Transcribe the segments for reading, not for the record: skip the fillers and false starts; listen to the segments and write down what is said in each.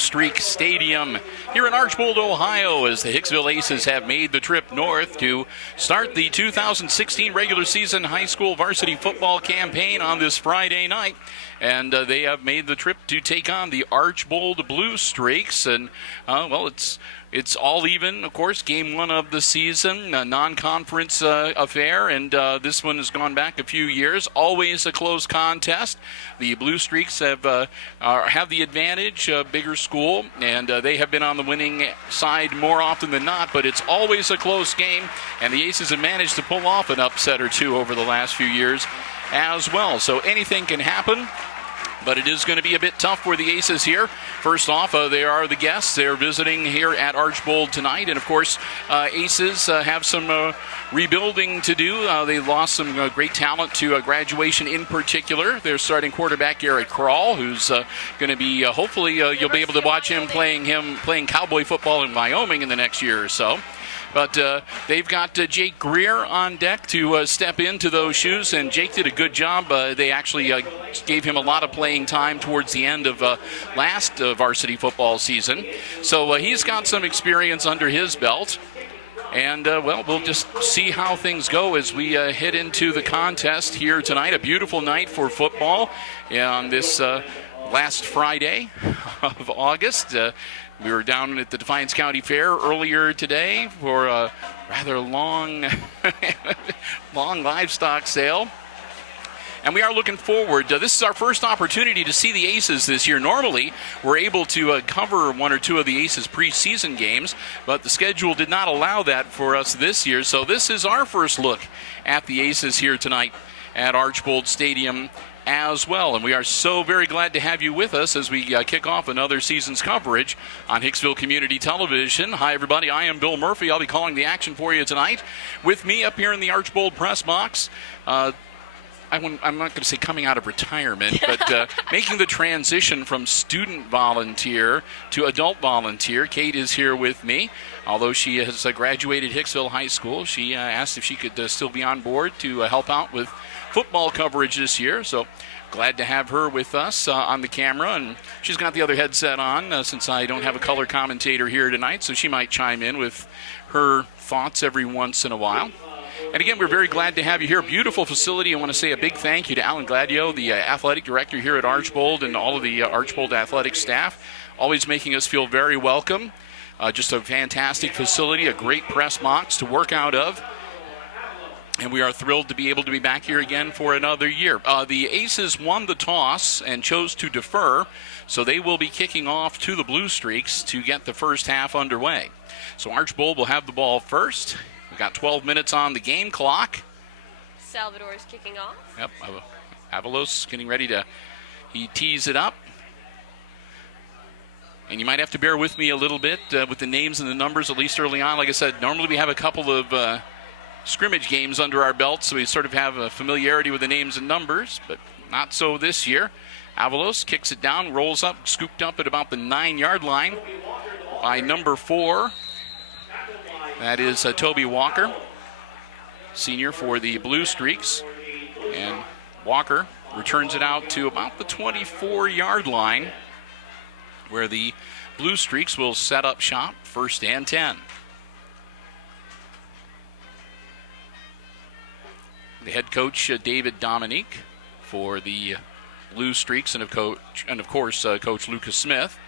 Streak Stadium here in Archbold, Ohio, as the Hicksville Aces have made the trip north to start the 2016 regular season high school varsity football campaign on this Friday night. And they have made the trip to take on the Archbold Blue Streaks. And, well, it's all even, of course, game one of the season, a non-conference affair, and this one has gone back a few years. Always a close contest. The Blue Streaks have the advantage, bigger school, and they have been on the winning side more often than not, but it's always a close game, and the Aces have managed to pull off an upset or two over the last few years as well. So anything can happen. But it is going to be a bit tough for the Aces here. First off, they are the guests. They're visiting here at Archbold tonight. And, of course, Aces have some rebuilding to do. They lost some great talent to graduation in particular. Their starting quarterback, Garrett Krall, who's going to be, hopefully, you'll be able to watch him playing cowboy football in Wyoming in the next year or so. But they've got Jake Greer on deck to step into those shoes, and Jake did a good job. They actually gave him a lot of playing time towards the end of last varsity football season. So he's got some experience under his belt. And, well, we'll just see how things go as we head into the contest here tonight. A beautiful night for football on this last Friday of August. We were down at the Defiance County Fair earlier today for a rather long livestock sale. And we are looking forward. This is our first opportunity to see the Aces this year. Normally, we're able to cover one or two of the Aces preseason games, but the schedule did not allow that for us this year. So this is our first look at the Aces here tonight at Archbold Stadium as well. And we are so very glad to have you with us as we kick off another season's coverage on Hicksville Community Television. Hi, everybody. I am Bill Murphy. I'll be calling the action for you tonight. With me up here in the Archbold press box, I'm not going to say coming out of retirement, but making the transition from student volunteer to adult volunteer. Kate is here with me. Although she has graduated Hicksville High School, she asked if she could still be on board to help out with football coverage this year. So glad to have her with us on the camera. And she's got the other headset on since I don't have a color commentator here tonight, so she might chime in with her thoughts every once in a while. And again, we're very glad to have you here. Beautiful facility. I want to say a big thank you to Alan Gladio, the athletic director here at Archbold, and all of the Archbold athletic staff, always making us feel very welcome. Just a fantastic facility, a great press box to work out of. And we are thrilled to be able to be back here again for another year. The Aces won the toss and chose to defer, so they will be kicking off to the Blue Streaks to get the first half underway. So Archbold will have the ball first. We've got 12 minutes on the game clock. Salvador is kicking off. Yep, Avalos getting ready to, he tees it up. And you might have to bear with me a little bit with the names and the numbers, at least early on. Like I said, normally we have a couple of scrimmage games under our belt, so we sort of have a familiarity with the names and numbers, but not so this year. Avalos kicks it down, rolls up, scooped up at about the 9-yard line by number 4. That is Toby Walker, senior for the Blue Streaks. And Walker returns it out to about the 24-yard line, where the Blue Streaks will set up shop, 1st and 10. The head coach, David Dominique, for the Blue Streaks, and of course, Coach Lucas Smith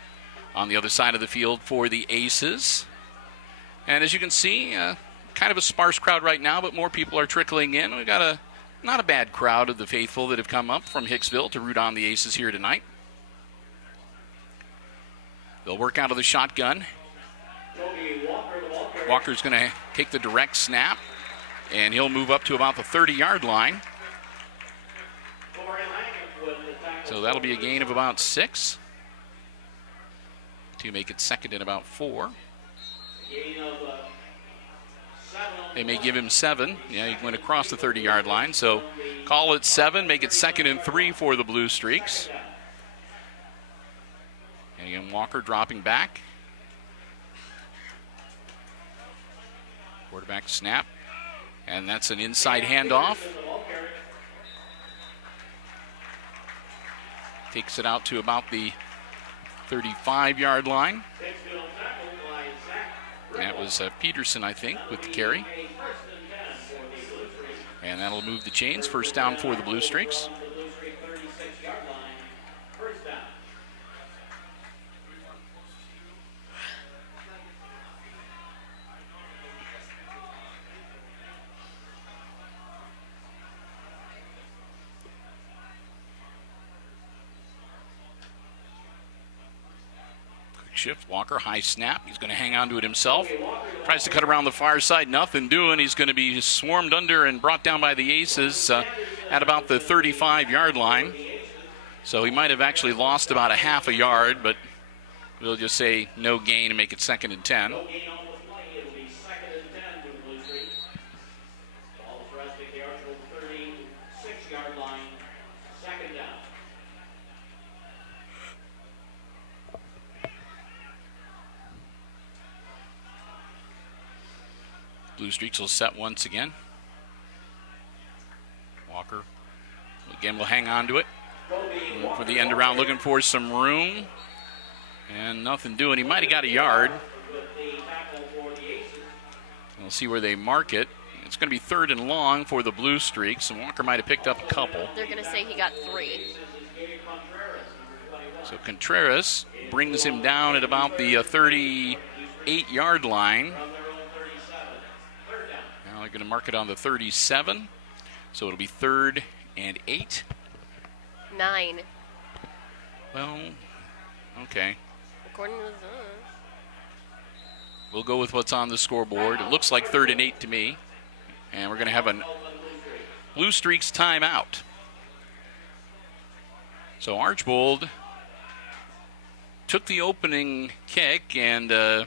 on the other side of the field for the Aces. And as you can see, kind of a sparse crowd right now, but more people are trickling in. We've got not a bad crowd of the faithful that have come up from Hicksville to root on the Aces here tonight. They'll work out of the shotgun. Walker's going to take the direct snap, and he'll move up to about the 30-yard line. So that'll be a gain of about 6 to make it second and about 4. They may give him 7. Yeah, he went across the 30-yard line. So call it 7, make it second and 3 for the Blue Streaks. And again, Walker dropping back. Quarterback snap. And that's an inside handoff. Takes it out to about the 35-yard line. That was Peterson, I think, with the carry. And that'll move the chains. First down for the Blue Streaks. Shift. Walker, high snap. He's going to hang on to it himself. Tries to cut around the far side. Nothing doing. He's going to be swarmed under and brought down by the Aces at about the 35-yard line. So he might have actually lost about a half a yard, but we'll just say no gain and make it second and 10. Blue Streaks will set once again. Walker again will hang on to it. For the end around, looking for some room. And nothing doing. He might have got a yard. We'll see where they mark it. It's going to be third and long for the Blue Streaks, and Walker might have picked up a couple. They're going to say he got 3. So Contreras brings him down at about the 38-yard line. They're going to mark it on the 37, so it'll be third and 8. 9. Well, okay. According to the We'll go with what's on the scoreboard. It looks like third and 8 to me, and we're going to have a Blue Streaks timeout. So Archbold took the opening kick and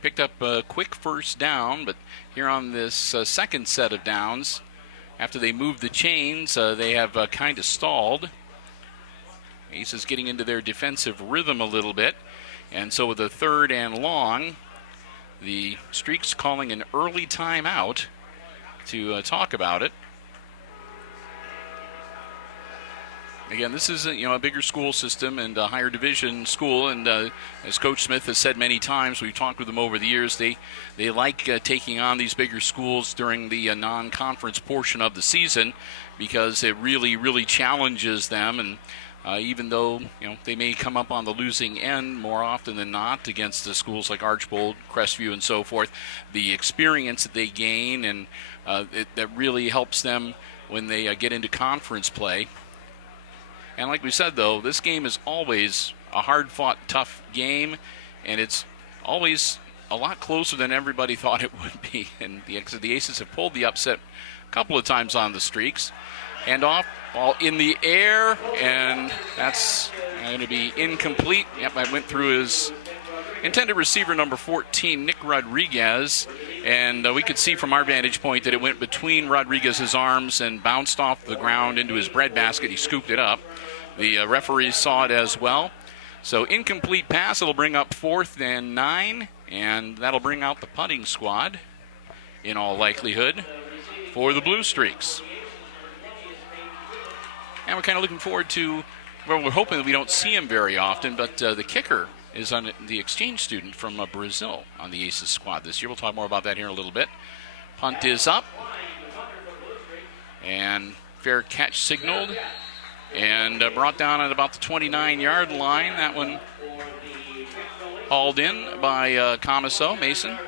picked up a quick first down, but here on this second set of downs, after they moved the chains, they have kind of stalled. Aces getting into their defensive rhythm a little bit, and so with a third and long, the Streaks calling an early timeout to talk about it. Again, this is a bigger school system and a higher division school, and as Coach Smith has said many times, we've talked with them over the years, they like taking on these bigger schools during the non-conference portion of the season because it really challenges them, and even though they may come up on the losing end more often than not against the schools like Archbold, Crestview, and so forth, the experience that they gain and that really helps them when they get into conference play. And like we said, though, this game is always a hard-fought, tough game, and it's always a lot closer than everybody thought it would be. And the Aces have pulled the upset a couple of times on the Streaks. And off, ball in the air, and that's going to be incomplete. Yep, I went through his intended receiver, number 14, Nick Rodriguez, and we could see from our vantage point that it went between Rodriguez's arms and bounced off the ground into his breadbasket. He scooped it up. The referees saw it as well. So incomplete pass. It'll bring up 4th and 9, and that'll bring out the punting squad in all likelihood for the Blue Streaks. And we're kind of looking forward to, well, we're hoping that we don't see him very often, but the kicker is on the exchange student from Brazil on the Aces squad this year. We'll talk more about that here in a little bit. Punt is up, and fair catch signaled, and brought down at about the 29-yard line. That one hauled in by Comiso, Mason,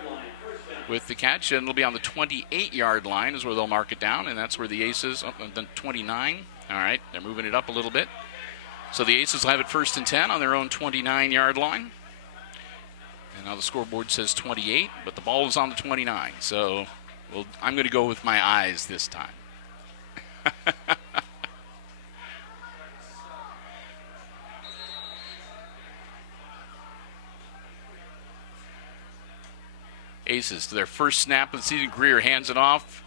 with the catch, and it'll be on the 28-yard line is where they'll mark it down, and that's where the Aces, up on the 29. All right, they're moving it up a little bit. So the Aces will have it 1st and 10 on their own 29-yard line. And now the scoreboard says 28, but the ball is on the 29. So I'm going to go with my eyes this time. Aces to their first snap of the season. Greer hands it off.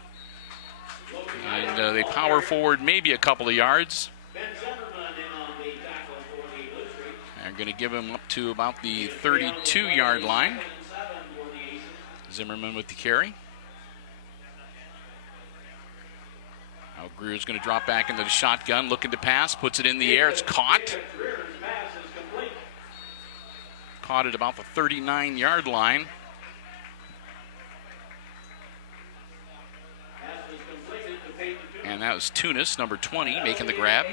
And they power forward maybe a couple of yards. They're going to give him up to about the 32-yard line. Zimmerman with the carry. Now Greer's going to drop back into the shotgun, looking to pass, puts it in the air. It's caught. Caught at about the 39-yard line. And that was Tunis, number 20, making the grab.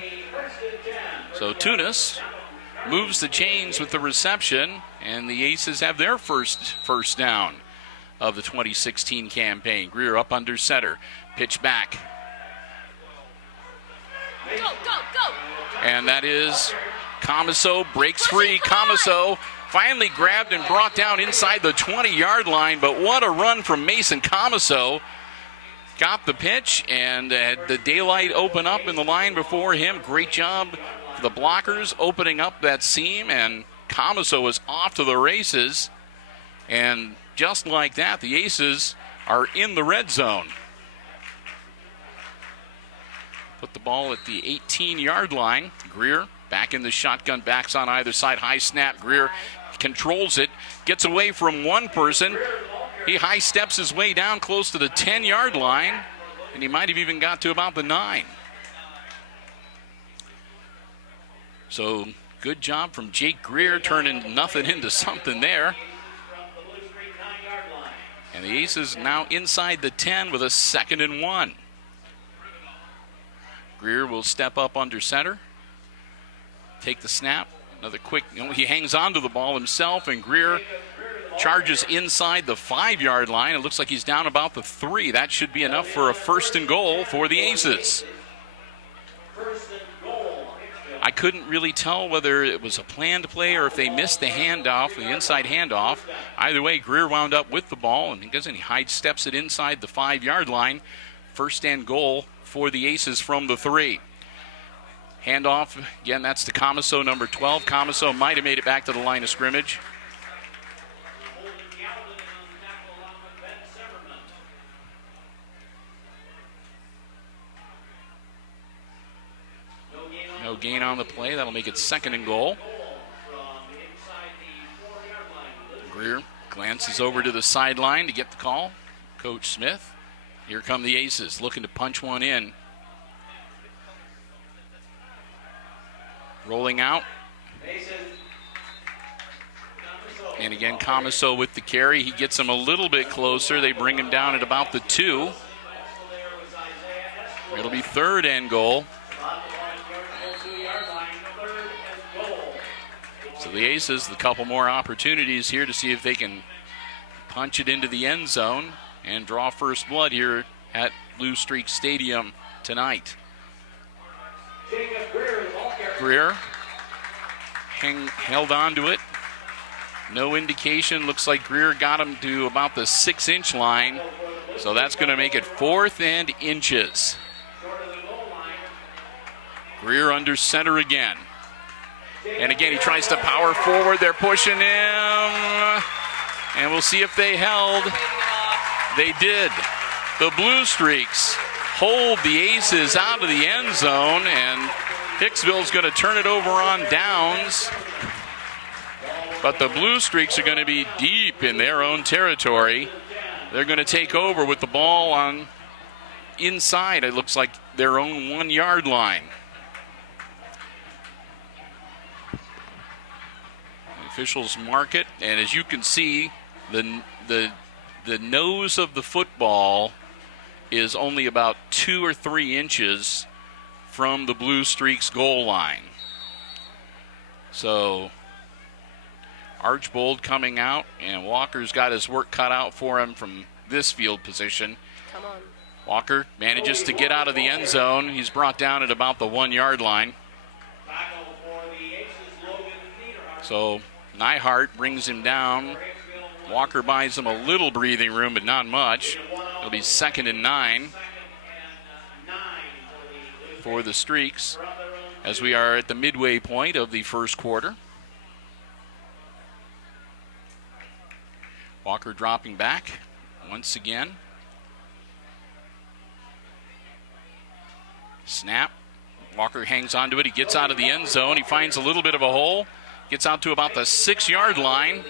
So Tunis moves the chains with the reception, and the Aces have their first down of the 2016 campaign. Greer up under center. Pitch back. Go, go, go. And that is Comiso breaks free. Comiso finally grabbed and brought down inside the 20-yard line, but what a run from Mason Comiso. Got the pitch and had the daylight open up in the line before him. Great job for the blockers opening up that seam, and Comiso was off to the races. And just like that, the Aces are in the red zone. Put the ball at the 18-yard line. Greer back in the shotgun, backs on either side. High snap. Greer controls it, gets away from one person. He high steps his way down close to the 10-yard line, and he might have even got to about the 9. So good job from Jake Greer, turning nothing into something there. And the Aces now inside the 10 with a 2nd and 1. Greer will step up under center, take the snap. Another quick, he hangs on to the ball himself, and Greer charges inside the 5-yard line. It looks like he's down about the 3. That should be enough for a 1st and goal for the Aces. I couldn't really tell whether it was a planned play or if they missed the handoff, the inside handoff. Either way, Greer wound up with the ball, and he high steps it inside the 5-yard line. 1st and goal for the Aces from the 3. Handoff, again, that's to Comiso, number 12. Comiso might have made it back to the line of scrimmage. No gain on the play. That'll make it 2nd and goal. Greer glances over to the sideline to get the call. Coach Smith. Here come the Aces, looking to punch one in. Rolling out. And again, Comiso with the carry. He gets him a little bit closer. They bring him down at about the 2. It'll be 3rd and goal. So the Aces, a couple more opportunities here to see if they can punch it into the end zone and draw first blood here at Blue Streak Stadium tonight. Greer held on to it. No indication. Looks like Greer got him to about the 6-inch line. So that's going to make it 4th and inches. Greer under center again. And again, he tries to power forward. They're pushing him. And we'll see if they held. They did. The Blue Streaks hold the Aces out of the end zone, and Hicksville's going to turn it over on downs. But the Blue Streaks are going to be deep in their own territory. They're going to take over with the ball on inside, it looks like, their own 1-yard line. The officials mark it, and as you can see, the nose of the football is only about 2 or 3 inches from the Blue Streaks goal line. So Archbold coming out, and Walker's got his work cut out for him from this field position. Come on. Walker manages to get out of the end zone. He's brought down at about the 1-yard line. So Nyhart brings him down. Walker buys him a little breathing room, but not much. It'll be 2nd and 9 for the Streaks as we are at the midway point of the first quarter. Walker dropping back once again. Snap. Walker hangs onto it. He gets out of the end zone. He finds a little bit of a hole. Gets out to about the 6-yard line.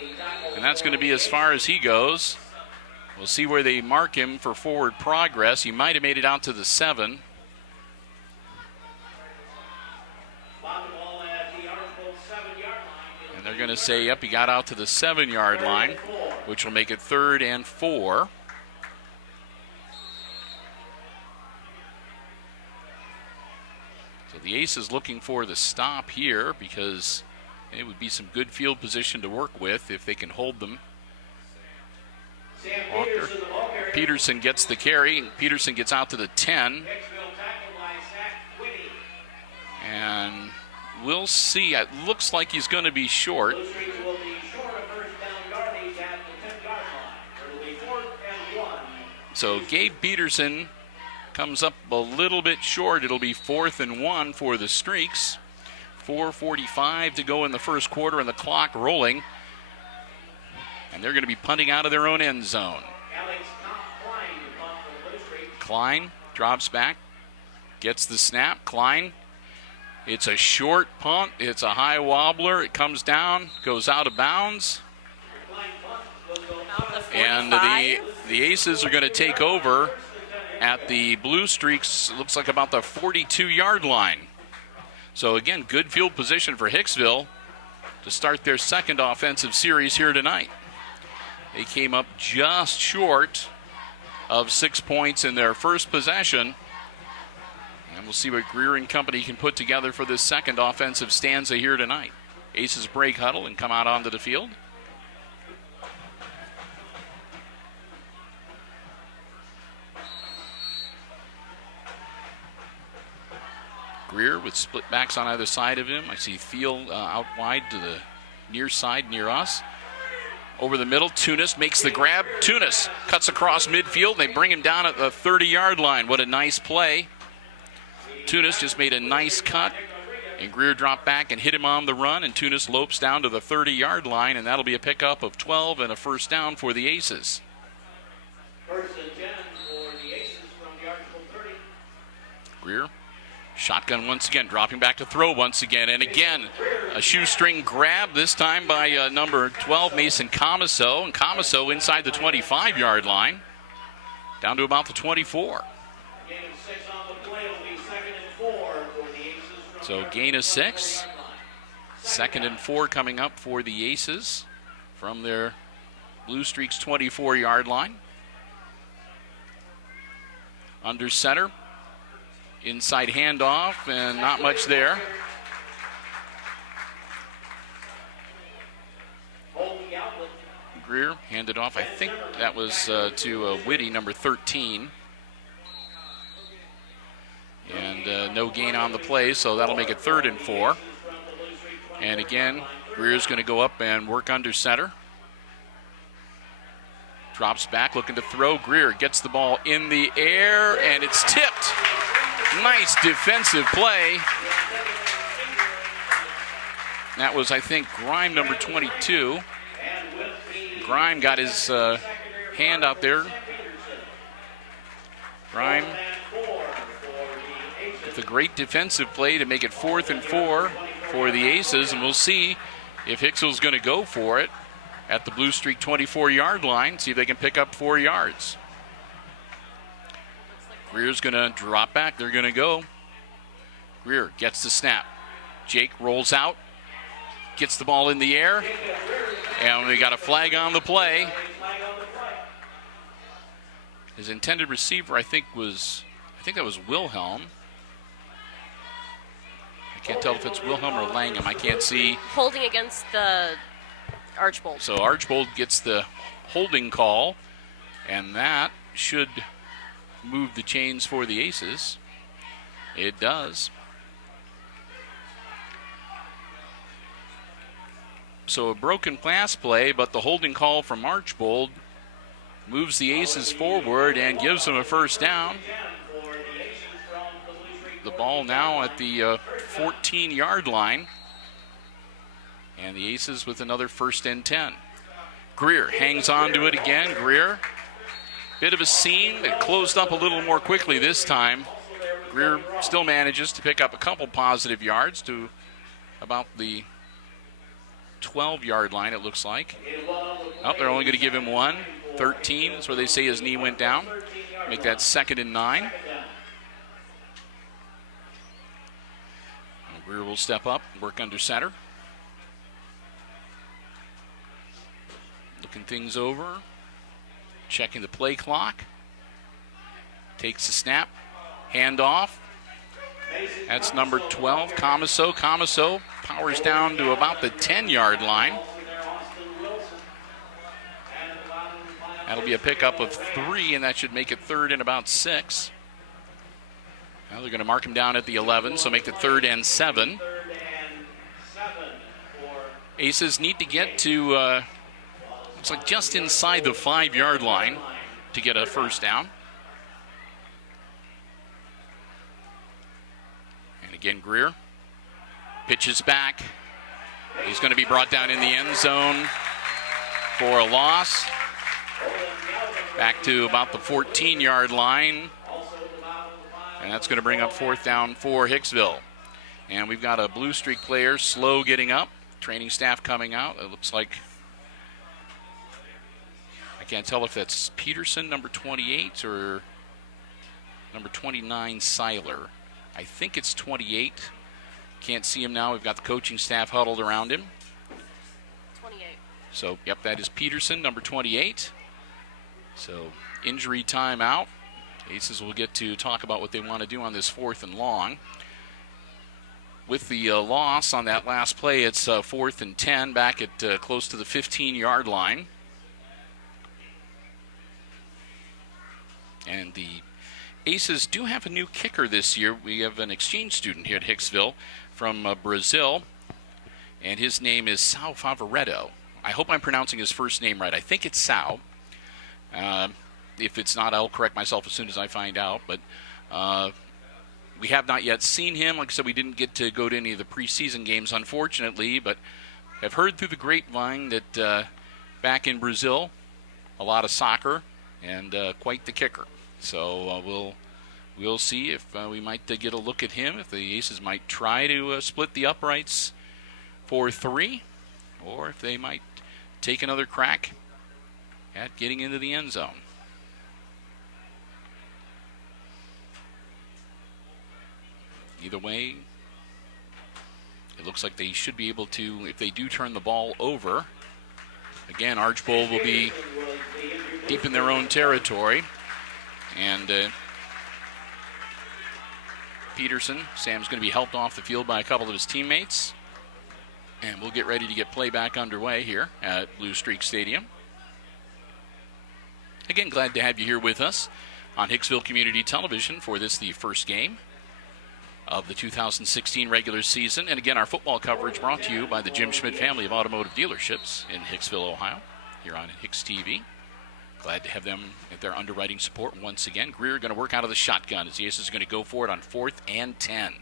And that's going to be as far as he goes. We'll see where they mark him for forward progress. He might have made it out to the 7. And they're going to say, yep, he got out to the 7-yard line, which will make it 3rd and 4. So the Aces looking for the stop here because it would be some good field position to work with if they can hold them. Walker. Peterson gets the carry. Peterson gets out to the 10. And we'll see. It looks like he's going to be short. So Gabe Peterson comes up a little bit short. It'll be 4th and 1 for the Streaks. 4:45 to go in the first quarter and the clock rolling. And they're going to be punting out of their own end zone. Klein drops back, gets the snap. Klein, it's a short punt. It's a high wobbler. It comes down, goes out of bounds. And the Aces are going to take over at the Blue Streaks, looks like about the 42-yard line. So again, good field position for Hicksville to start their second offensive series here tonight. They came up just short of 6 points in their first possession. And we'll see what Greer and company can put together for this second offensive stanza here tonight. Aces break huddle and come out onto the field. Greer with split backs on either side of him. I see Thiel out wide to the near side near us. Over the middle, Tunis makes the grab. Tunis cuts across midfield. They bring him down at the 30-yard line. What a nice play. Tunis just made a nice cut. And Greer dropped back and hit him on the run. And Tunis lopes down to the 30-yard line. And that'll be a pickup of 12 and a first down for the Aces. First and 10 for the Aces from the Archbold 30. Greer. Shotgun once again, dropping back to throw once again. And again, a shoestring grab, this time by number 12, Mason Comiso. And Comiso inside the 25-yard line, down to about the 24. Gain of 6 on the play will be 2nd and 4 for the Aces. So gain of 6. 2nd and 4 coming up for the Aces from their Blue Streaks 24-yard line. Under center. Inside handoff, and not much there. Greer handed off. I think that was to Whitty, number 13. And no gain on the play, so that'll make it 3rd and 4. And again, Greer's going to go up and work under center. Drops back, looking to throw. Greer gets the ball in the air, and it's tipped. Nice defensive play. That was, I think, Grime, number 22. Grime got his hand out there. Grime with a great defensive play to make it 4th and 4 for the Aces, and we'll see if Hicksville's going to go for it at the Blue Streak 24-yard line, see if they can pick up 4 yards. Greer's going to drop back. They're going to go. Greer gets the snap. Jake rolls out, gets the ball in the air, and we got a flag on the play. His intended receiver, I think that was Wilhelm. I can't tell if it's Wilhelm or Langham. I can't see. Holding against the Archbold. So Archbold gets the holding call, and that should move the chains for the Aces. It does. So a broken pass play, but the holding call from Archbold moves the Aces forward and gives them a first down. The ball now at the 14-yard line. And the Aces with another 1st and 10. Greer hangs on to it again. Greer, bit of a seam. It closed up a little more quickly this time. Greer still manages to pick up a couple positive yards to about the 12-yard line, it looks like. Oh, they're only going to give him one. 13 is where they say his knee went down. Make that 2nd and 9. Greer will step up, work under center. Looking things over. Checking the play clock. Takes the snap. Handoff. That's number 12, Comiso. Comiso powers down to about the 10-yard line. That'll be a pickup of 3, and that should make it 3rd and about 6. Now they're going to mark him down at the 11, so make it 3rd and 7. Aces need to get to, looks like just inside the 5-yard line to get a first down. Again, Greer pitches back. He's going to be brought down in the end zone for a loss. Back to about the 14-yard line. And that's going to bring up 4th down for Hicksville. And we've got a Blue Streak player slow getting up. Training staff coming out. It looks like, I can't tell if that's Peterson, number 28, or number 29, Seiler. I think it's 28. Can't see him now. We've got the coaching staff huddled around him. 28. So, yep, that is Peterson, number 28. So, injury time out. Aces will get to talk about what they want to do on this 4th and long. With the loss on that last play, it's 4th and 10 back at close to the 15-yard line. And the Aces do have a new kicker this year. We have an exchange student here at Hicksville from Brazil, and his name is Sao Favaretto. I hope I'm pronouncing his first name right. I think it's Sao. If it's not, I'll correct myself as soon as I find out. But we have not yet seen him. Like I said, we didn't get to go to any of the preseason games, unfortunately, but I've heard through the grapevine that back in Brazil, a lot of soccer and quite the kicker. So we'll see if we might get a look at him, if the Aces might try to split the uprights for 3, or if they might take another crack at getting into the end zone. Either way, it looks like they should be able to, if they do turn the ball over. Again, Archbold will be deep in their own territory. And Peterson, Sam's going to be helped off the field by a couple of his teammates. And we'll get ready to get play back underway here at Blue Streak Stadium. Again, glad to have you here with us on Hicksville Community Television for this, the first game of the 2016 regular season. And again, our football coverage brought to you by the Jim Schmidt family of automotive dealerships in Hicksville, Ohio, here on HIX-TV. Glad to have them at their underwriting support once again. Greer going to work out of the shotgun as the Aces are going to go for it on 4th and 10.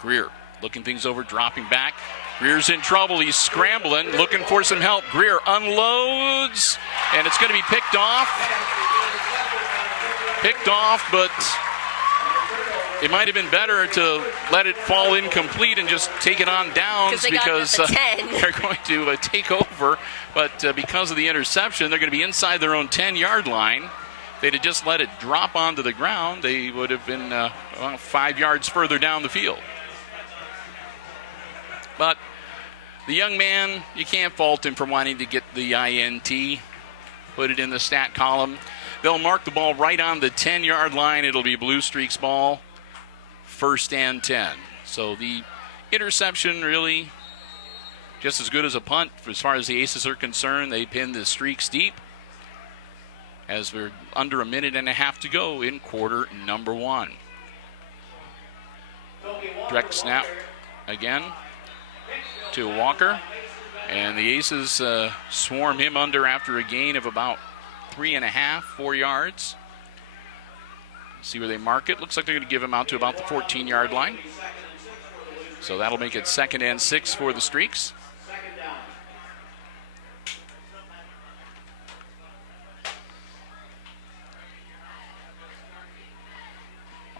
Greer looking things over, dropping back. Greer's in trouble. He's scrambling, looking for some help. Greer unloads, and it's going to be picked off. But it might have been better to let it fall incomplete and just take it on downs because they're going to take over. But because of the interception, they're going to be inside their own 10-yard line. If they'd have just let it drop onto the ground, they would have been 5 yards further down the field. But the young man, you can't fault him for wanting to get the INT, put it in the stat column. They'll mark the ball right on the 10-yard line. It'll be Blue Streak's ball, 1st and 10. So the interception really just as good as a punt as far as the Aces are concerned. They pin the Streaks deep as we're under a minute and a half to go in quarter number 1. Direct snap again to Walker, and the Aces swarm him under after a gain of about 3.5, 4 yards. See where they mark it. Looks like they're going to give him out to about the 14-yard line. So that'll make it 2nd and 6 for the Streaks.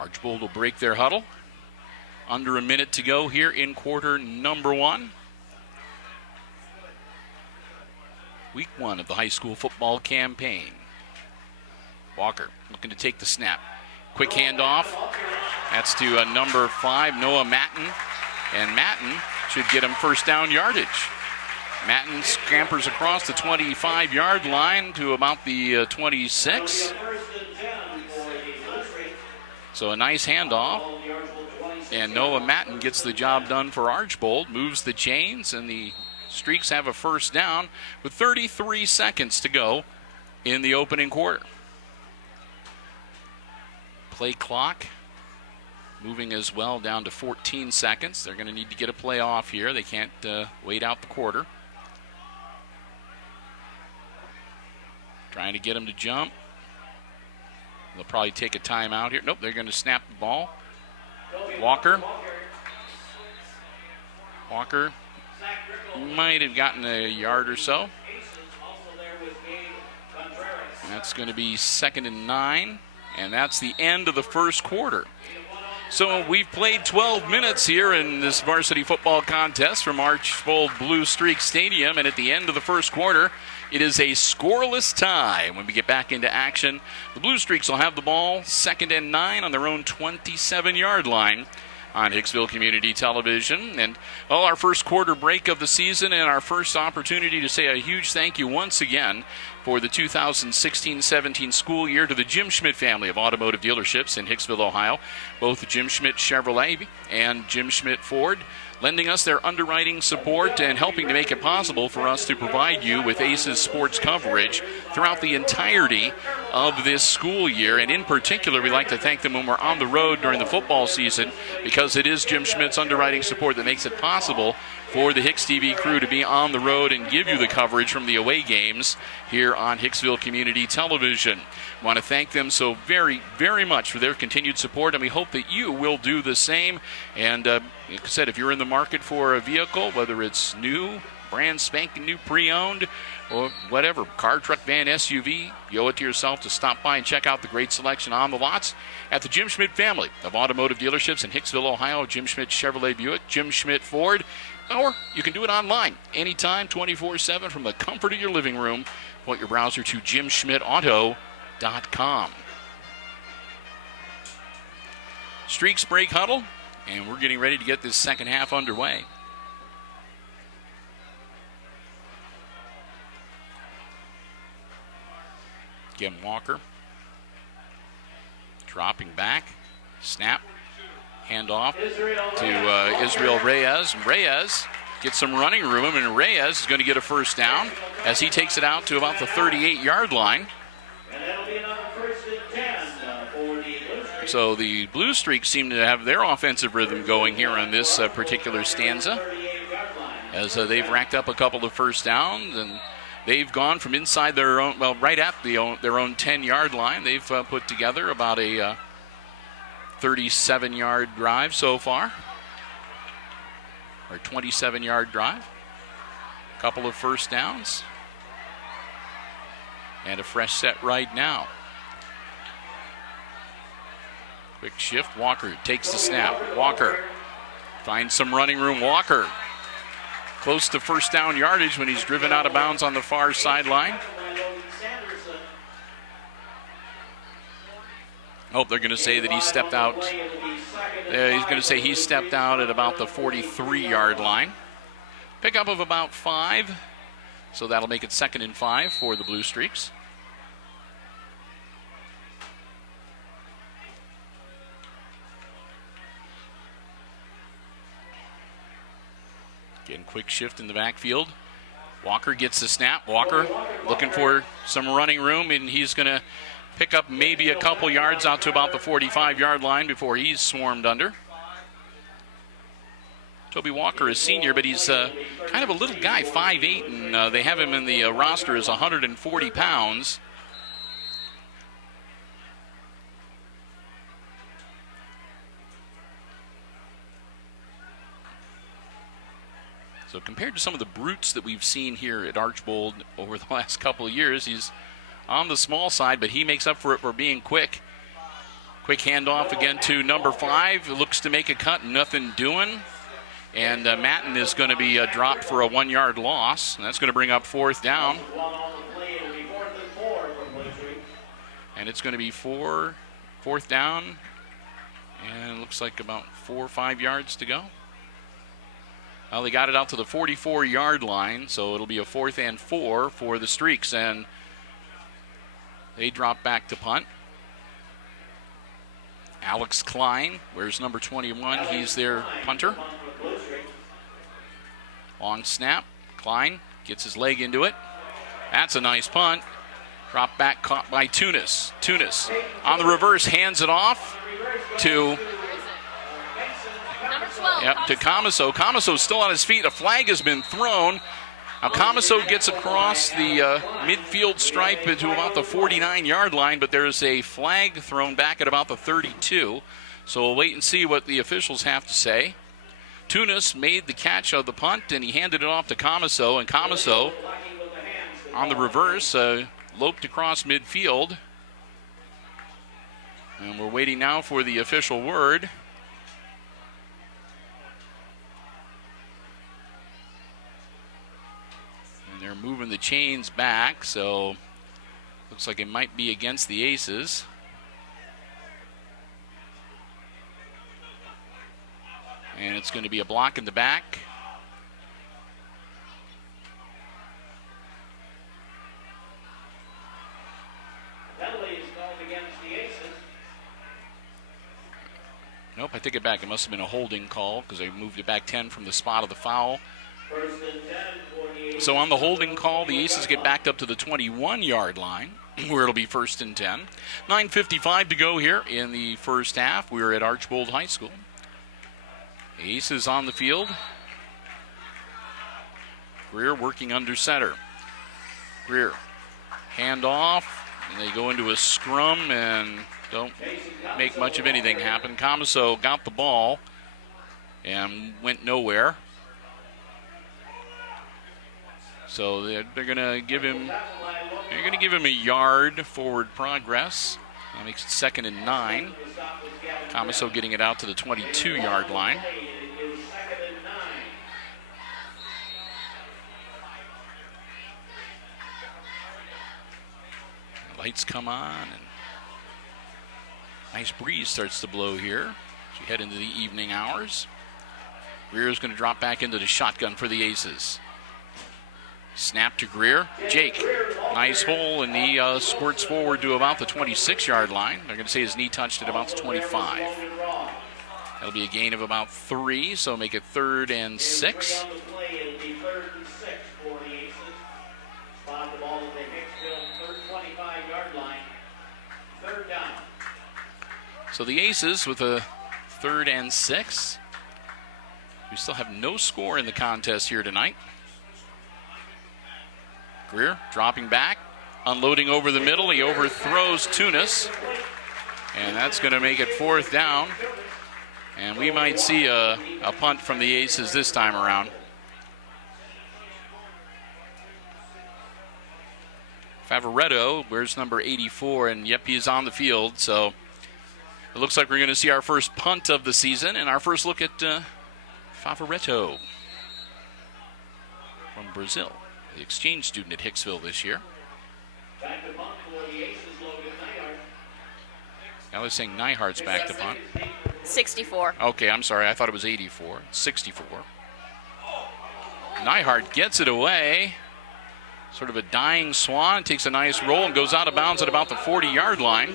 Archbold will break their huddle. Under a minute to go here in quarter number 1. Week 1 of the high school football campaign. Walker looking to take the snap. Quick handoff. That's to number 5, Noah Matten. And Matten should get him first down yardage. Matten scampers across the 25-yard line to about the 26. So a nice handoff. And Noah Matten gets the job done for Archbold, moves the chains, and the Streaks have a first down with 33 seconds to go in the opening quarter. Play clock moving as well down to 14 seconds. They're going to need to get a play off here. They can't wait out the quarter. Trying to get him to jump. They'll probably take a timeout here. Nope, they're going to snap the ball. Walker might have gotten a yard or so. That's going to be 2nd and 9, and that's the end of the first quarter. So we've played 12 minutes here in this varsity football contest from Archbold Blue Streak Stadium, and at the end of the first quarter, it is a scoreless tie. When we get back into action, the Blue Streaks will have the ball 2nd and 9 on their own 27-yard line on Hicksville Community Television. And our first quarter break of the season and our first opportunity to say a huge thank you once again for the 2016-17 school year to the Jim Schmidt family of automotive dealerships in Hicksville, Ohio. Both Jim Schmidt Chevrolet and Jim Schmidt Ford lending us their underwriting support and helping to make it possible for us to provide you with ACES sports coverage throughout the entirety of this school year. And in particular, we like to thank them when we're on the road during the football season, because it is Jim Schmidt's underwriting support that makes it possible for the HIX-TV crew to be on the road and give you the coverage from the away games here on Hicksville Community Television. I want to thank them so very, very much for their continued support, and we hope that you will do the same. And like I said, if you're in the market for a vehicle, whether it's new, brand spanking new, pre-owned, or whatever, car, truck, van, SUV, you owe it to yourself to stop by and check out the great selection on the lots at the Jim Schmidt family of automotive dealerships in Hicksville, Ohio. Jim Schmidt Chevrolet Buick, Jim Schmidt Ford, or you can do it online anytime, 24/7 from the comfort of your living room. Point your browser to jimschmidtauto.com. Streaks break huddle, and we're getting ready to get this second half underway. Again, Walker dropping back, snap, handoff to Israel Reyes. Reyes gets some running room, and Reyes is going to get a first down as he takes it out to about the 38-yard line. So the Blue Streaks seem to have their offensive rhythm going here on this particular stanza, as they've racked up a couple of first downs, and they've gone from inside their own, well, right at their own 10-yard line. They've put together about a 37-yard drive so far, or 27-yard drive. A couple of first downs, and a fresh set right now. Quick shift. Walker takes the snap. Walker finds some running room. Walker close to first down yardage when he's driven out of bounds on the far sideline. Oh, they're going to say that he stepped out. He's going to say he stepped out at about the 43-yard line. Pickup of about 5, so that'll make it 2nd and 5 for the Blue Streaks. Again, quick shift in the backfield. Walker gets the snap. Walker looking for some running room, and he's going to pick up maybe a couple yards out to about the 45-yard line before he's swarmed under. Toby Walker is senior, but he's kind of a little guy, 5'8", and they have him in the roster as 140 pounds. So compared to some of the brutes that we've seen here at Archbold over the last couple of years, he's on the small side, but he makes up for it for being quick. Quick handoff again to number 5. Looks to make a cut, nothing doing. And Matten is going to be dropped for a 1-yard loss. And that's going to bring up 4th down. And it's going to be 4th down. And it looks like about 4 or 5 yards to go. Well, they got it out to the 44-yard line, so it'll be a 4th and 4 for the Streaks. And they drop back to punt. Alex Klein, where's number 21? He's their punter. Long snap. Klein gets his leg into it. That's a nice punt. Drop back caught by Tunis. Tunis on the reverse hands it off to Camaso. Camaso's still on his feet. A flag has been thrown. Now Camaso gets across the midfield stripe into about the 49-yard line, but there's a flag thrown back at about the 32. So we'll wait and see what the officials have to say. Tunis made the catch of the punt, and he handed it off to Camaso, and Camaso on the reverse loped across midfield. And we're waiting now for the official word. And they're moving the chains back, so looks like it might be against the Aces. And it's going to be a block in the back. Penalty is called against the Aces. Nope, I take it back. It must have been a holding call because they moved it back 10 from the spot of the foul. 1st and 10 for the Aces. So on the holding call, the Aces get backed up to the 21-yard line, where it'll be 1st and 10. 9:55 to go here in the first half. We're at Archbold High School. Aces on the field. Greer working under center. Greer, hand off, and they go into a scrum and don't make much of anything happen. Camaso got the ball and went nowhere. So they're going to give him a yard forward progress. That makes it 2nd and 9. Camaso getting it out to the 22-yard line. Lights come on, and nice breeze starts to blow here as we head into the evening hours. Greer is going to drop back into the shotgun for the Aces. Snap to Greer. Jake, nice hole, and he squirts forward to about the 26-yard line. They're going to say his knee touched at about the 25. That'll be a gain of about 3, so make it 3rd and 6. So the Aces with a 3rd and 6. We still have no score in the contest here tonight. Greer dropping back, unloading over the middle. He overthrows Tunis, and that's going to make it 4th down. And we might see a punt from the Aces this time around. Favoretto, where's number 84? And yep, he's on the field. So it looks like we're going to see our first punt of the season and our first look at Favoretto from Brazil, the exchange student at Hicksville this year. Back to punt for the Aces, Logan Nyhart. I was saying Nyhart's back to punt. 64. Okay, I'm sorry. I thought it was 84. 64. Nyhart gets it away. Sort of a dying swan. Takes a nice roll and goes out of bounds at about the 40-yard line.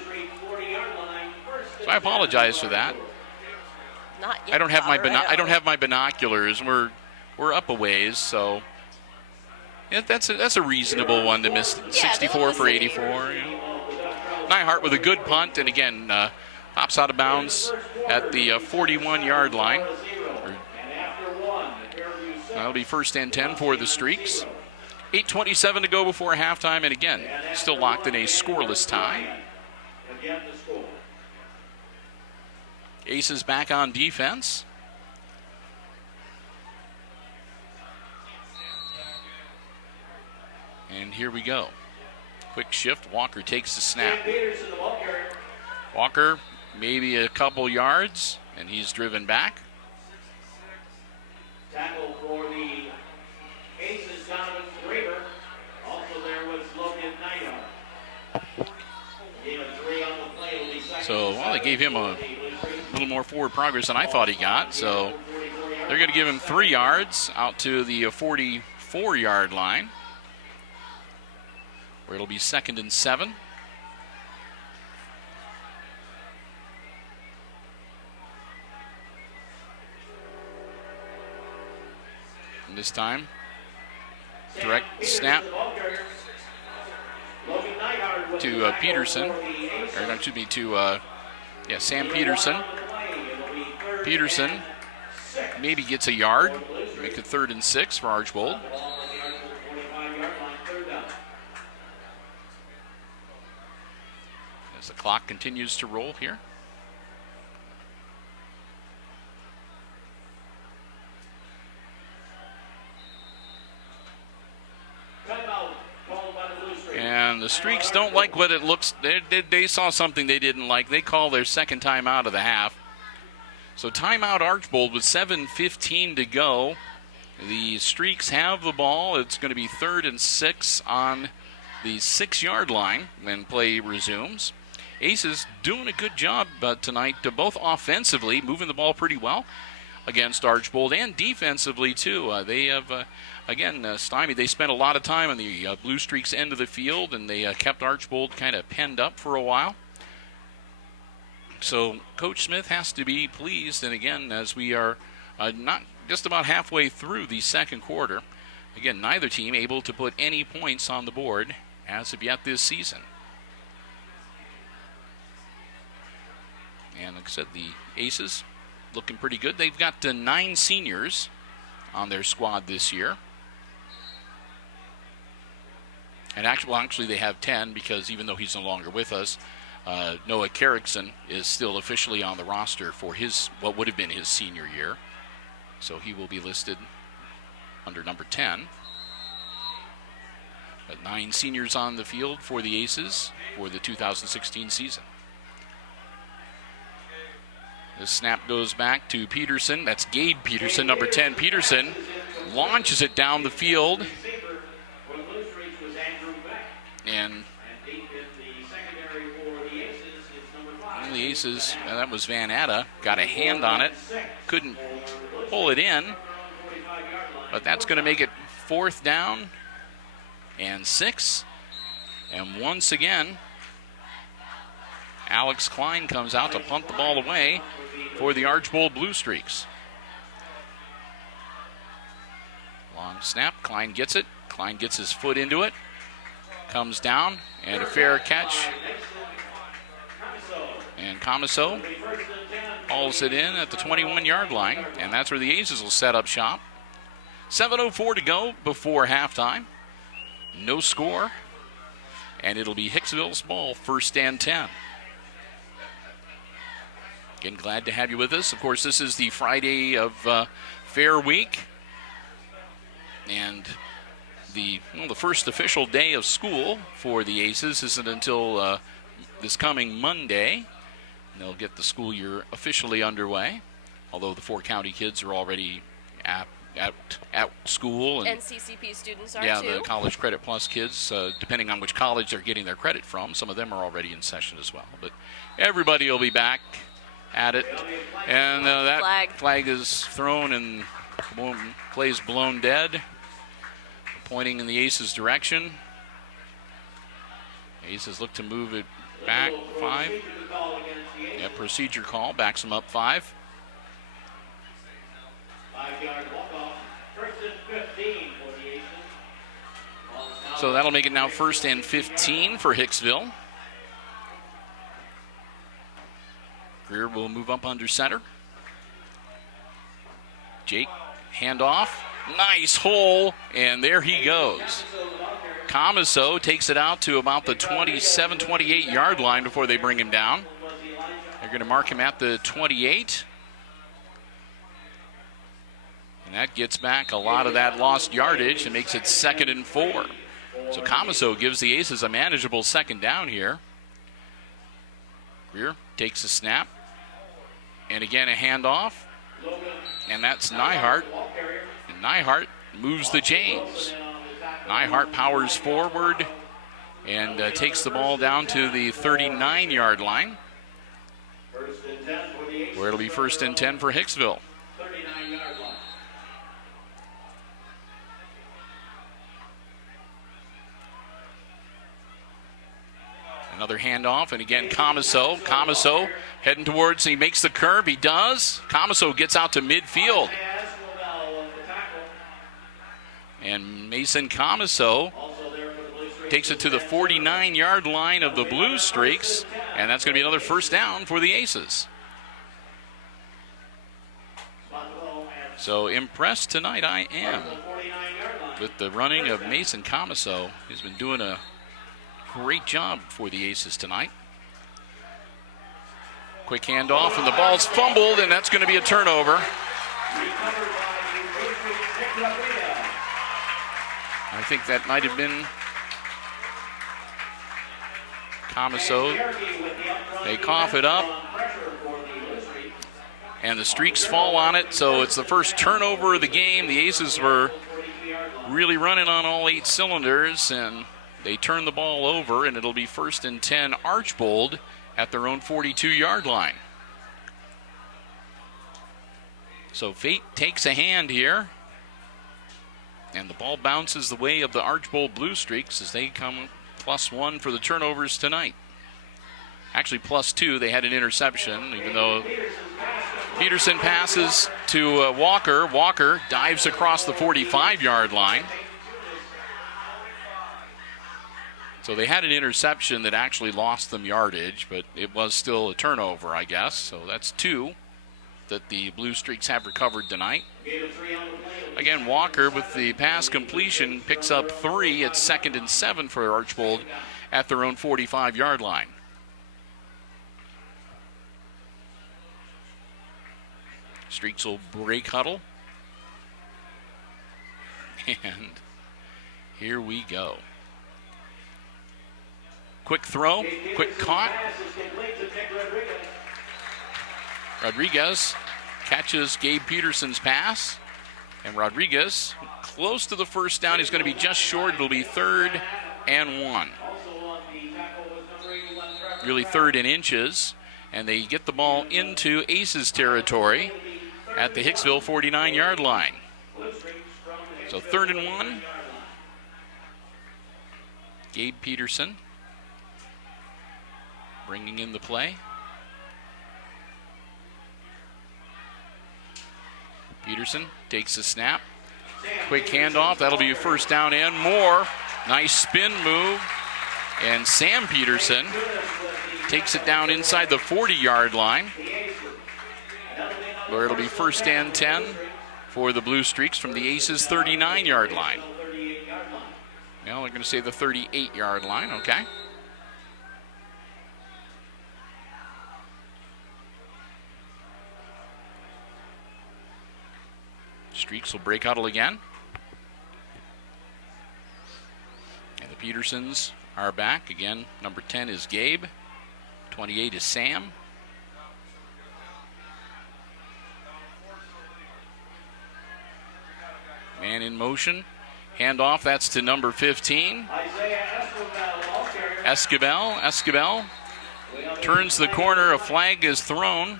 So I apologize for that. Not yet. I don't have my binoculars. We're up a ways, so yeah, that's a reasonable one to miss. 64 for 84. Yeah. Nyhart with a good punt, and again pops out of bounds at the 41-yard line. That'll be 1st and 10 for the Streaks. 8:27 to go before halftime, and again, still locked in a scoreless tie. Aces back on defense. And here we go. Quick shift. Walker takes the snap. Walker maybe a couple yards, and he's driven back. Tackle for the Aces, Donovan Graber. Also there was Logan Neidhart. Gave a 3 on the play. Will be second. So, well, they gave him a little more forward progress than I thought he got. So they're going to give him 3 yards out to the 44-yard line, where it'll be 2nd and 7. And this time, direct snap to Peterson, or not, excuse me, to Sam Peterson. Peterson maybe gets a yard, make it 3rd and 6 for Archbold. As the clock continues to roll here. And the Streaks don't like what it looks. They saw something they didn't like. They call their second time out of the half. So timeout Archbold with 7:15 to go. The Streaks have the ball. It's going to be 3rd and 6 on the 6-yard line when play resumes. Aces doing a good job tonight, both offensively, moving the ball pretty well against Archbold, and defensively too. They have, stymied. They spent a lot of time on the Blue Streaks end of the field, and they kept Archbold kind of penned up for a while. So Coach Smith has to be pleased, and again, as we are not just about halfway through the second quarter, again, neither team able to put any points on the board as of yet this season. And like I said, the Aces looking pretty good. They've got 9 seniors on their squad this year. And actually they have 10, because even though he's no longer with us, Noah Carrickson is still officially on the roster for what would have been his senior year. So he will be listed under number 10. But 9 seniors on the field for the Aces for the 2016 season. The snap goes back to Peterson. That's Gabe Peterson, number 10. Peterson launches it down the field. And the Aces, that was Van Atta, got a hand on it. Couldn't pull it in. But that's going to make it 4th down and 6. And once again, Alex Klein comes out to punt the ball away for the Archbold Blue Streaks. Long snap. Klein gets it. Klein gets his foot into it. Comes down, and a fair catch. And Comiso hauls it in at the 21-yard line, and that's where the Aces will set up shop. 7:04 to go before halftime. No score, and it'll be Hicksville's ball, 1st and 10. Again, glad to have you with us. Of course, this is the Friday of Fair Week, and the first official day of school for the Aces isn't until this coming Monday. They'll get the school year officially underway, although the 4 county kids are already at school. And CCP students are too. Yeah, the College Credit Plus kids, depending on which college they're getting their credit from, some of them are already in session as well. But everybody will be back at it. And that flag is thrown and plays blown dead, pointing in the Aces' direction. Aces look to move it back 5. Yeah, procedure call backs them up 5. 5-yard walk-off. 1st and 15 for the Aces. So that'll make it now 1st and 15 for Hicksville. Greer will move up under center. Jake, handoff. Nice hole, and there he goes. Comiso takes it out to about the 27, 28-yard line before they bring him down. They're going to mark him at the 28. And that gets back a lot of that lost yardage and makes it 2nd and 4. So Comiso gives the Aces a manageable 2nd down here. Greer takes a snap. And again, a handoff. And that's Nyhart. And Nyhart moves the chains. Nyhart powers forward and takes the ball down to the 39-yard line, where it'll be 1st and 10 for Hicksville. Another handoff, and again, Comiso. Comiso heading towards, he makes the curve, he does. Comiso gets out to midfield. And Mason Comiso takes it to the 49-yard line of the Blue Streaks, and that's going to be another 1st down for the Aces. So impressed tonight I am with the running of Mason Comiso. He's been doing a great job for the Aces tonight. Quick handoff, and the ball's fumbled, and that's going to be a turnover. I think that might have been Comiso. They cough it up, and the Streaks fall on it, so it's the first turnover of the game. The Aces were really running on all 8 cylinders, and they turn the ball over, and it'll be 1st and 10 Archbold at their own 42-yard line. So fate takes a hand here, and the ball bounces the way of the Archbold Blue Streaks as they come +1 for the turnovers tonight. Actually +2, they had an interception, even though Peterson passes to Walker. Walker dives across the 45-yard line. So they had an interception that actually lost them yardage, but it was still a turnover, I guess. So that's 2 that the Blue Streaks have recovered tonight. Again, Walker with the pass completion picks up 3. It's 2nd and 7 for Archbold at their own 45-yard line. Streaks will break huddle. And here we go. Quick throw, quick caught. Rodriguez catches Gabe Peterson's pass. And Rodriguez, close to the 1st down. He's going to be just short. It'll be 3rd and 1. Really 3rd in inches. And they get the ball into Aces territory at the Hicksville 49-yard line. So 3rd and 1. Gabe Peterson bringing in the play. Peterson takes the snap. Quick handoff. That'll be a 1st down and more. Nice spin move. And Sam Peterson takes it down inside the 40-yard line, where it'll be 1st and 10 for the Blue Streaks from the Aces 39-yard line. Well, they're going to say the 38-yard line, okay. Streaks will break huddle again. And the Petersons are back. Again, number 10 is Gabe. 28 is Sam. Man in motion. Handoff, that's to number 15. Esquivel turns the corner. A flag is thrown.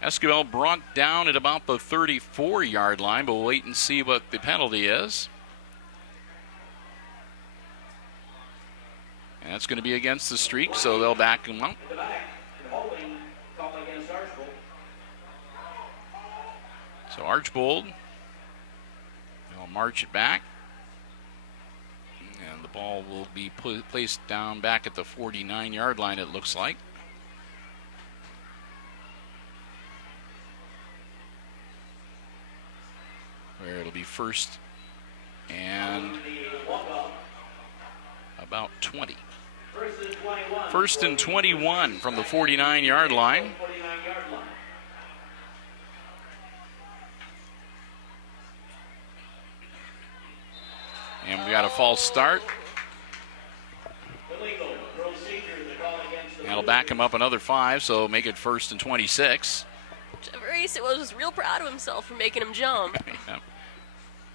Esquivel brought down at about the 34-yard line, but we'll wait and see what the penalty is. And that's going to be against the Streak, so they'll back him up. So Archbold, they'll march it back. And the ball will be placed down back at the 49-yard line, it looks like. Where it'll be 1st and about 20. 1st and 21 from the 49-yard line. And we got a false start. Illegal procedure, the call against That'll back him up another 5, so make it 1st and 26. Trevor Ace was real proud of himself for making him jump. Yeah.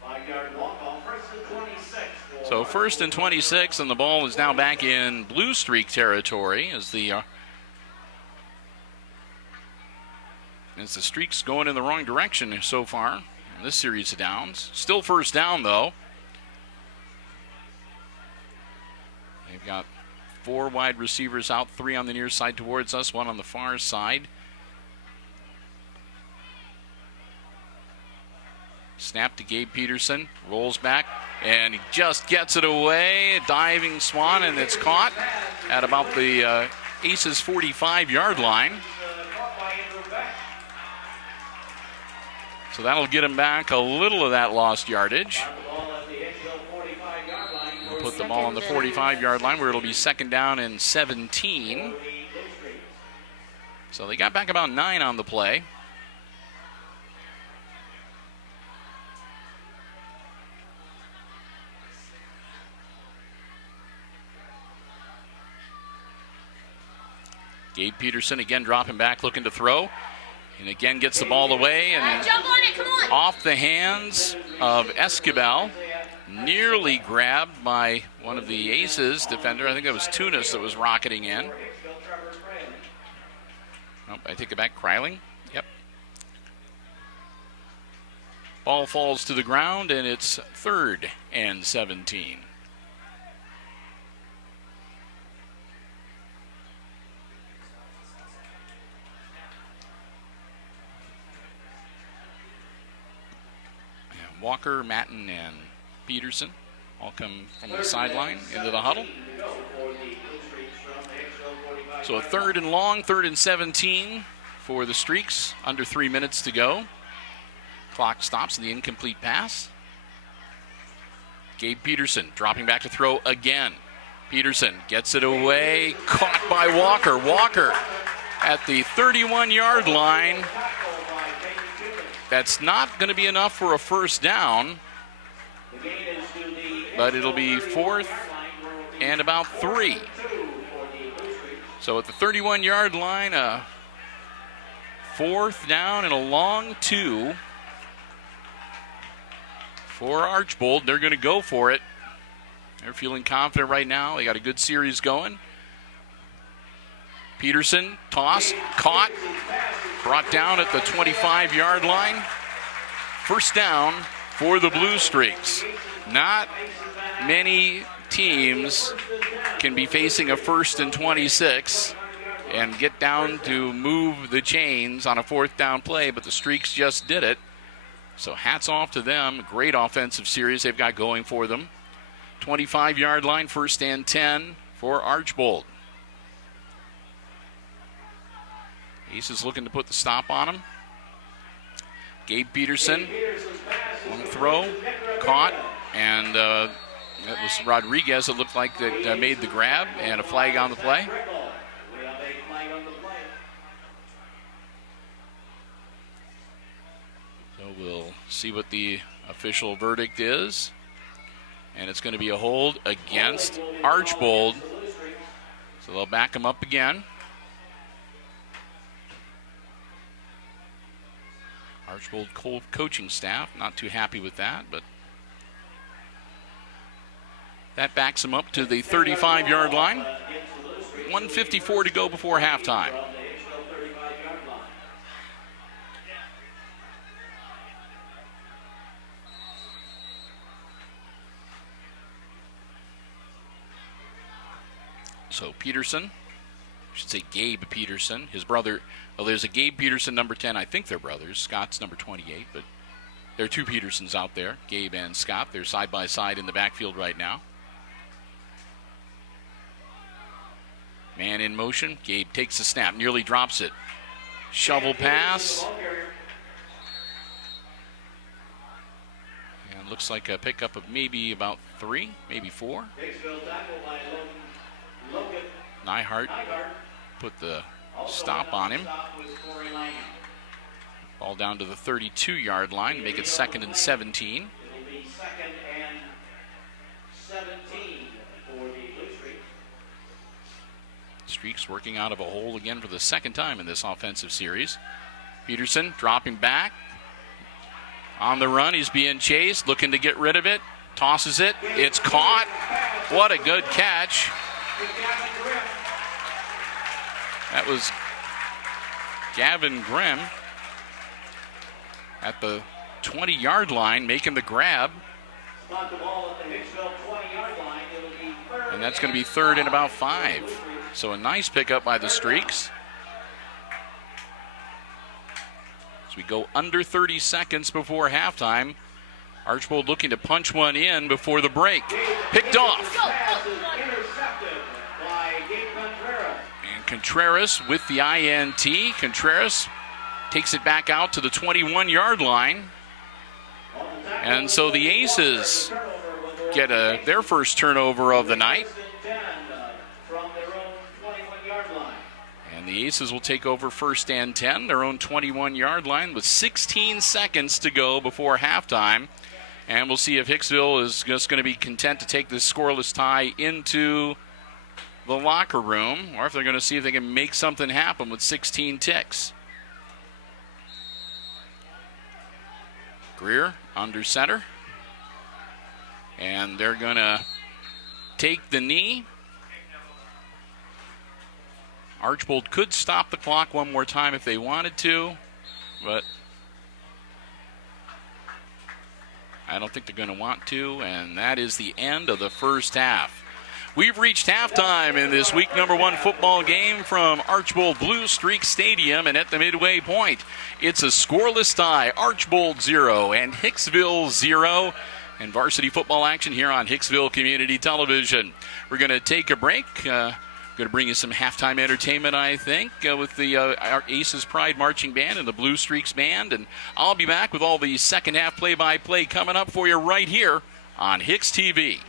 5-yard walk off, 1st and 26. So 1st and 26, and the ball is now back in blue streak territory as the streak's going in the wrong direction so far in this series of downs. Still first down, though. They've got 4 wide receivers out, 3 on the near side towards us, 1 on the far side. Snap to Gabe Peterson, rolls back, and he just gets it away. Diving swan, and it's caught at about the Aces 45-yard line. So that'll get him back a little of that lost yardage. We'll put the ball on the 45-yard line where it'll be 2nd down and 17. So they got back about 9 on the play. Gabe Peterson again dropping back, looking to throw. And again gets the ball away and Jump on it, come on. off the hands of Esquivel. Nearly grabbed by one of the Aces defender. I think that was Tunis that was rocketing in. Oh, I take it back, Kryling. Yep. Ball falls to the ground, and it's 3rd and 17. Walker, Matten, and Peterson all come from the sideline into the huddle. So a 3rd and long, 3rd and 17 for the Streaks. Under 3 minutes to go. Clock stops in the incomplete pass. Gabe Peterson dropping back to throw again. Peterson gets it away, caught by Walker. Walker at the 31-yard line. That's not going to be enough for a 1st down, but it'll be 4th and about 3. So at the 31-yard line, a 4th down and a long 2 for Archbold. They're going to go for it. They're feeling confident right now. They got a good series going. Peterson, toss, caught. Brought down at the 25-yard line. 1st down for the Blue Streaks. Not many teams can be facing a 1st and 26 and get down to move the chains on a 4th down play, but the Streaks just did it. So hats off to them. Great offensive series they've got going for them. 25-yard line, 1st and 10 for Archbold. Aces looking to put the stop on him. Gabe Peterson, long throw, caught, and that was Rodriguez. It looked like that made the grab, and a flag on the play. So we'll see what the official verdict is, and it's going to be a hold against Archbold. So they'll back him up again. Archbold coaching staff not too happy with that, but that backs him up to the 35-yard line. 1:54 to go before halftime. So Peterson, I should say Gabe Peterson, his brother. Well, there's a Gabe Peterson, number 10. I think they're brothers. Scott's number 28, but there are 2 Petersons out there, Gabe and Scott. They're side by side in the backfield right now. Man in motion. Gabe takes the snap, nearly drops it. Shovel pass. And looks like a pickup of maybe about 3, maybe 4. Nyhart put the stop on him. Ball down to the 32-yard line to make it 2nd and 17. It'll be 2nd and 17 for the Blue Streaks. Streaks working out of a hole again for the second time in this offensive series. Peterson dropping back. On the run, he's being chased, looking to get rid of it. Tosses it. It's caught. What a good catch. That was Gavin Grimm at the 20-yard line making the grab. And that's going to be third and about 5. So a nice pickup by the Streaks. As we go under 30 seconds before halftime, Archbold looking to punch one in before the break. Picked off. And Contreras with the INT. Contreras takes it back out to the 21-yard line. And so the Aces get their first turnover of the night. And the Aces will take over first and 10, their own 21-yard line, with 16 seconds to go before halftime. And we'll see if Hicksville is just going to be content to take this scoreless tie into the locker room, or if they're going to see if they can make something happen with 16 ticks. Greer under center. And they're going to take the knee. Archbold could stop the clock one more time if they wanted to, but I don't think they're going to want to, and that is the end of the first half. We've reached halftime in this week number 1 football game from Archbold Blue Streak Stadium, and at the midway point, it's a scoreless tie, Archbold 0 and Hicksville 0. And varsity football action here on Hicksville Community Television. We're going to take a break. Going to bring you some halftime entertainment, I think, with the our Aces Pride Marching Band and the Blue Streaks Band. And I'll be back with all the second half play-by-play coming up for you right here on HIX-TV.